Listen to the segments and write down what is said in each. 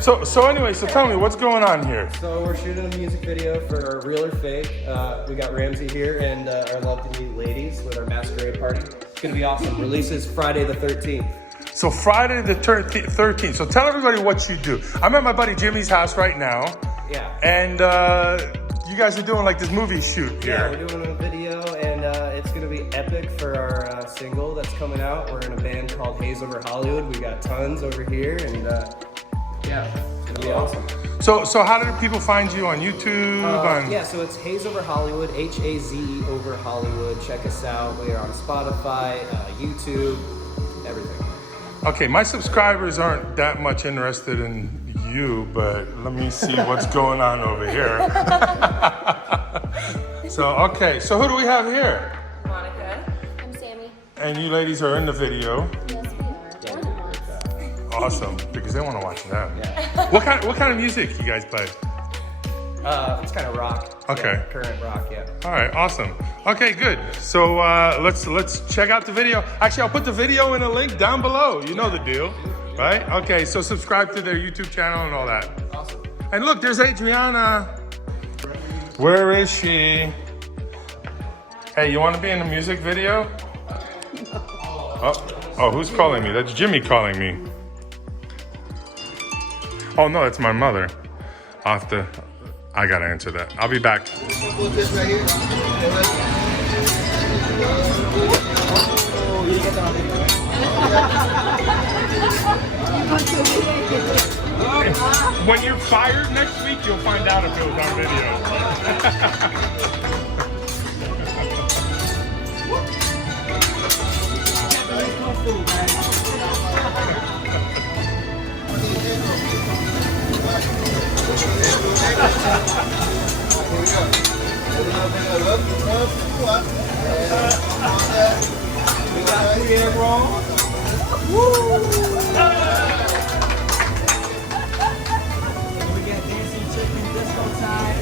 So anyway, so tell me, what's going on here? So we're shooting a music video for Real or Fake. We got Ramsey here and our Love to Meet ladies with our masquerade party. It's gonna be awesome. Releases Friday the 13th. So Friday the 13th. So tell everybody what you do. I'm at my buddy Jimmy's house right now. Yeah. And you guys are doing like this movie shoot here. Yeah, we're doing a video and it's gonna be epic for our single that's coming out. We're in a band called Haze over Hollywood. We got tons over here and yeah, it's gonna be awesome. So how do people find you on YouTube? Yeah, so it's Haze over Hollywood, H-A-Z-E over Hollywood. Check us out. We're on Spotify, YouTube, everything. Okay, my subscribers aren't that much interested in you, but let me see what's going on over here. Okay, so who do we have here? Monica. I'm Sammy. And you ladies are in the video. Yes, we are. Awesome, because they want to watch them. Yeah. What kind of music you guys play? It's kind of rock. Okay. Yeah, current rock, yeah. All right, awesome. Okay, good. So let's check out the video. Actually, I'll put the video in a link down below. You know the deal, right? Okay, so subscribe to their YouTube channel and all that. Awesome. And look, there's Adriana. Where is she? Hey, you want to be in the music video? Oh, who's calling me? That's Jimmy calling me. Oh no, that's my mother. I gotta answer that. I'll be back. When you're fired next week, you'll find out if it was on video. We got 3 egg rolls. We got dancing chicken disco time.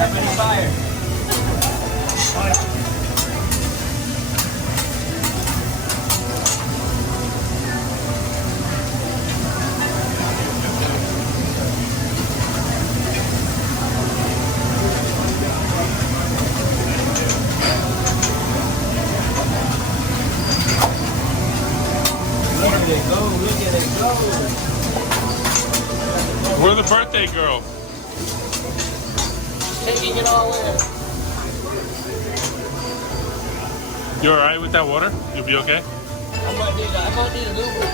Everybody fire. Look at it go, look at it go. We're the birthday girls. Taking it all in. You all right with that water? You'll be okay? I might need an Uber.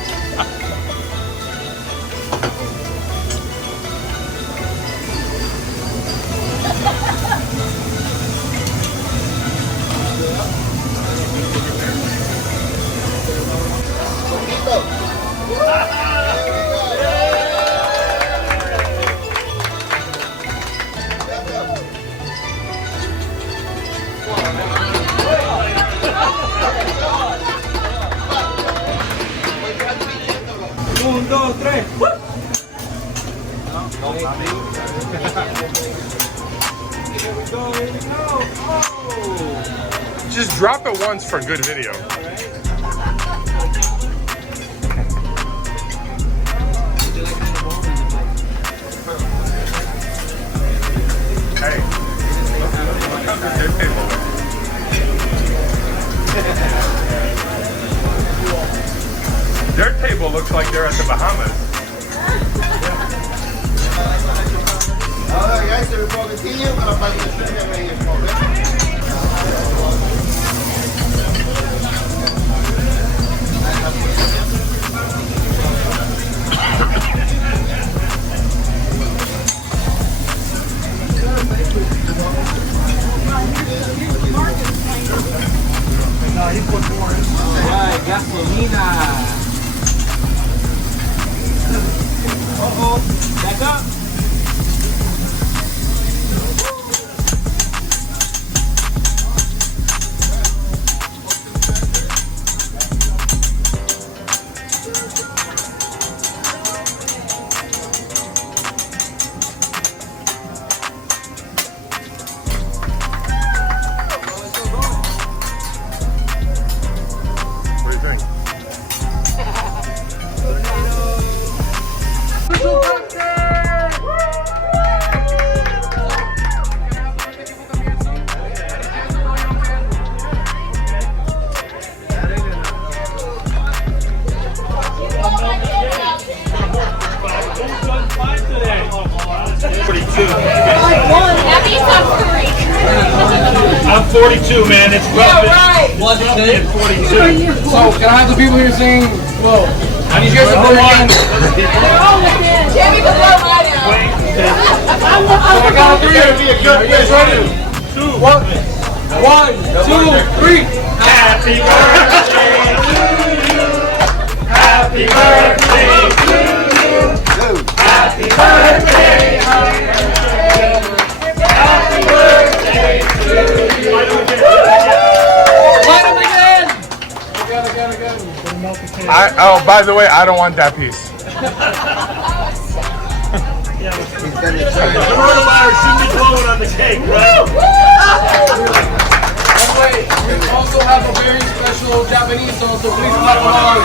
Un, dos, tres. Here we go. Oh. Just drop it once for good video. Hey, look how good their table looks. Their table looks like they're at the Bahamas. Ahora ya se ve poquitinho para la parte de 42, man. It's rough. At 42. So, can I have the people here saying, well, I need you guys to blow your hands. Jamie can blow right now. So I got 3. Are you guys ready? 2. 1, 2, 3. Happy birthday to you. Happy birthday to you. Happy birthday. Happy birthday to you. Light them again. Oh, by the way, I don't want that piece. The coronavirus shouldn't be blowing on the cake, right? By the way, we also have a very special Japanese song, so please clap along.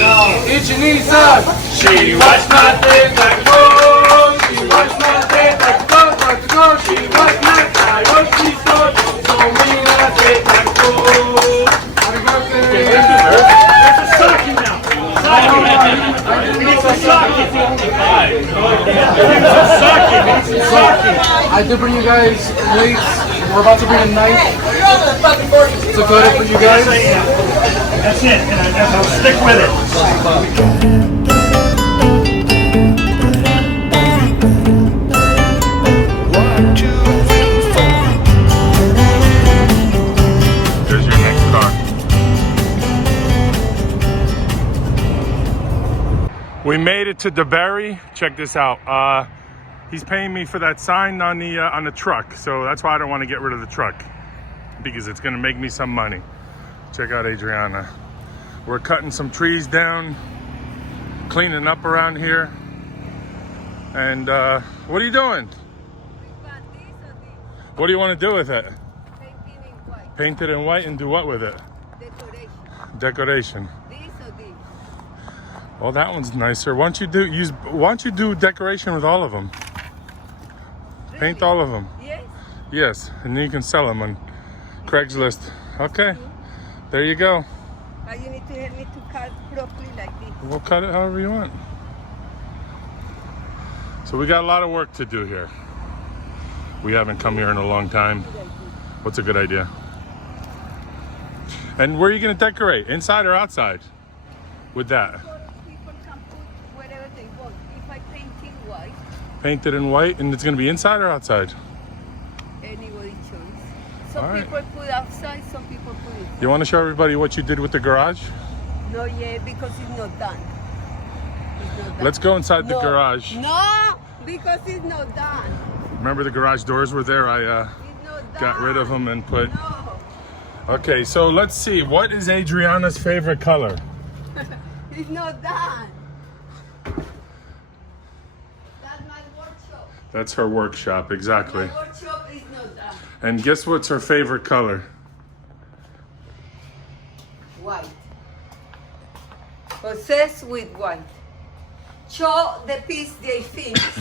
Now, Ichinisa. She watched my face like gold. She watched my face like gold. She watched my eye. Oh, she's so me my face like gold. Happy birthday. It's a socket now. It's a socket. It's a socket. I did bring you guys late. We're about to bring a knife to cut it for you guys. That's it. And I'll stick with it. There's your next car. We made it to DeBerry. Check this out. He's paying me for that sign on the truck, so that's why I don't want to get rid of the truck, because it's gonna make me some money. Check out Adriana. We're cutting some trees down, cleaning up around here. And what are you doing? What do you want to do with it? Paint it in white and do what with it? Decoration. Well, that one's nicer. Why don't you do decoration with all of them? Paint all of them. Yes. Yes, and then you can sell them on Craigslist. Okay, there you go. But you need to help me to cut properly like this. We'll cut it however you want. So we got a lot of work to do here. We haven't come here in a long time. What's a good idea? And where are you going to decorate? Inside or outside? With that? People can put whatever they want. If I paint it white, Paint it in white, and it's going to be inside or outside? anybody choose. Some All right. people put outside, some people put it. You want to show everybody what you did with the garage? No, yeah, because it's not done. It's not done. Let's go inside the No. garage. No, because it's not done. Remember the garage doors were there? I It's not done. got rid of them and put... No. Okay, so let's see. What is Adriana's favorite color? It's not done. That's my workshop. That's her workshop, exactly. My workshop is not done. And guess what's her favorite color? White. Obsessed with white. Show the piece they finished.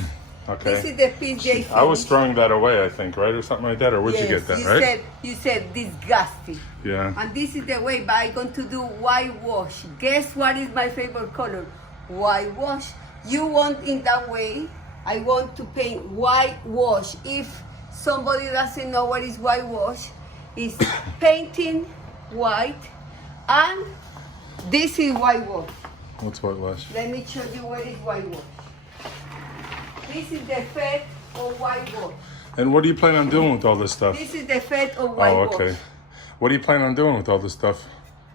Okay. This is the piece they finished. I was throwing that away, I think, right? Or something like that? Or where'd you get that, right? You said disgusting. Yeah. And this is the way, but I'm going to do whitewash. Guess what is my favorite color? Whitewash. You want in that way, I want to paint whitewash. If somebody doesn't know what is whitewash, it's painting white, and this is whitewash. What's whitewash? Let me show you what is whitewash. This is the effect of whitewash. And what do you plan on doing with all this stuff? This is the effect of Oh, whitewash. okay. What do you plan on doing with all this stuff?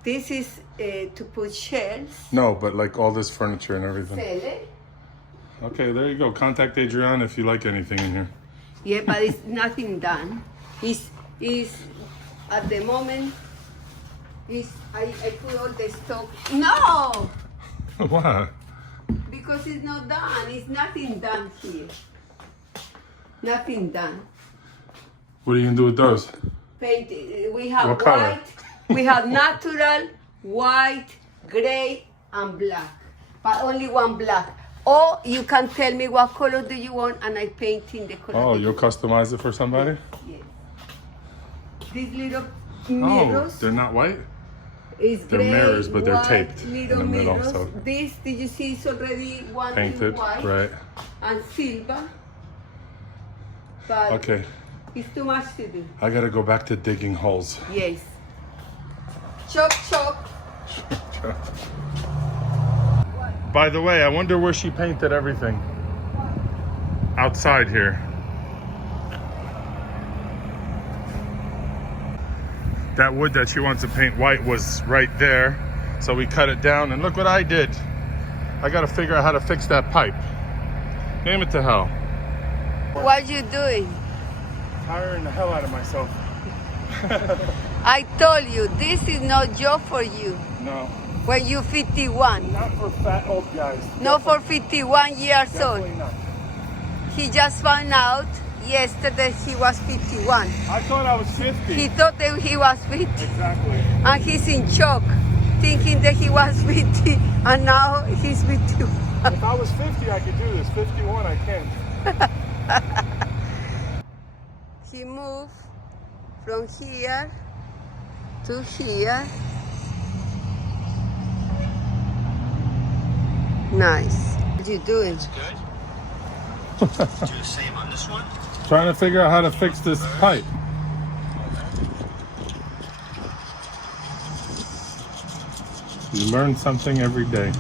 This is to put shelves. No, but like all this furniture and everything. Sell it. Okay, there you go. Contact Adriana if you like anything in here. Yeah, but it's nothing done. It's at the moment. I put all the stock. No, What? because it's not done. It's nothing done here. Nothing done. What are you gonna do with those? Paint. We have What color? white. We have natural, white, gray, and black. But only one black. Or you can tell me what color do you want, and I paint in the color. Oh, that you'll you customize it for somebody? Yes. These little Oh, mirrors they're not white? is they're gray, mirrors, but they're white, taped in little the middle, mirrors. so- This, did you see, it's already one in Painted, white right? and silver. But Okay. It's too much to do. I gotta go back to digging holes. Yes. Chop, chop. By the way, I wonder where she painted everything. Outside here. That wood that she wants to paint white was right there. So we cut it down, and look what I did. I gotta figure out how to fix that pipe. Name it to hell. What you doing? Tiring the hell out of myself. I told you, this is not job for you. No, When you're 51. not for fat old guys. Not for 51 years old. Definitely not. He just found out yesterday he was 51. I thought I was 50. He thought that he was 50. Exactly. And he's in shock, thinking that he was 50, and now he's 51. If I was 50, I could do this. 51, I can't. He moved from here to here. Nice. What you doing? Do the same on this one. Trying to figure out how to fix this pipe. You learn something every day.